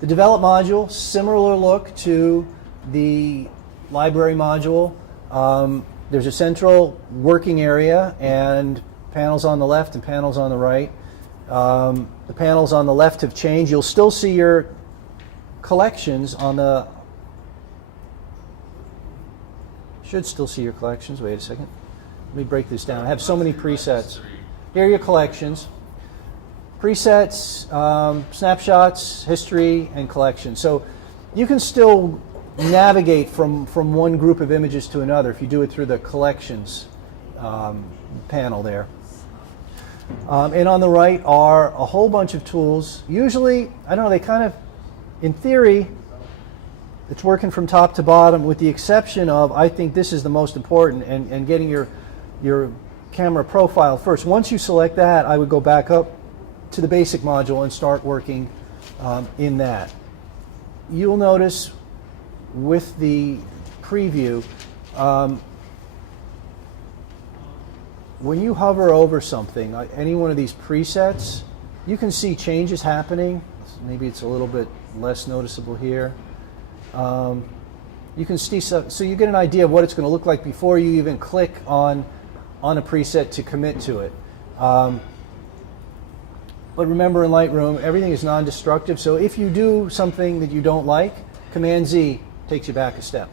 The develop module, similar look to the library module. There's a central working area and panels on the left and panels on the right. The panels on the left have changed. You'll still see your collections on the... Should still see your collections. Wait a second. Let me break this down. I have so many presets. Here are your collections. Presets, snapshots, history, and collections. So you can still navigate from one group of images to another if you do it through the collections panel there. And on the right are a whole bunch of tools. Usually, I don't know, they kind of, in theory, it's working from top to bottom with the exception of, I think this is the most important, and getting your camera profile first. Once you select that, I would go back up to the basic module and start working in that. You'll notice with the preview, when you hover over something, any one of these presets, you can see changes happening. Maybe it's a little bit less noticeable here. You can see, so you get an idea of what it's going to look like before you even click on a preset to commit to it. But remember, in Lightroom, everything is non-destructive, so if you do something that you don't like, Command-Z takes you back a step.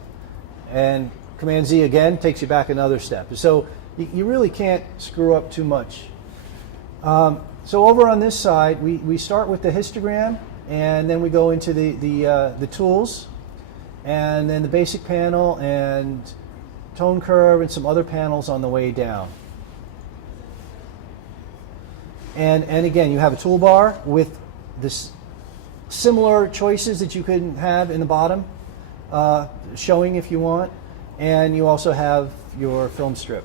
And Command-Z again takes you back another step. So you really can't screw up too much. So over on this side, we start with the histogram, and then we go into the tools, and then the basic panel, and tone curve, and some other panels on the way down. And again, you have a toolbar with this similar choices that you can have in the bottom, showing if you want, and you also have your film strip.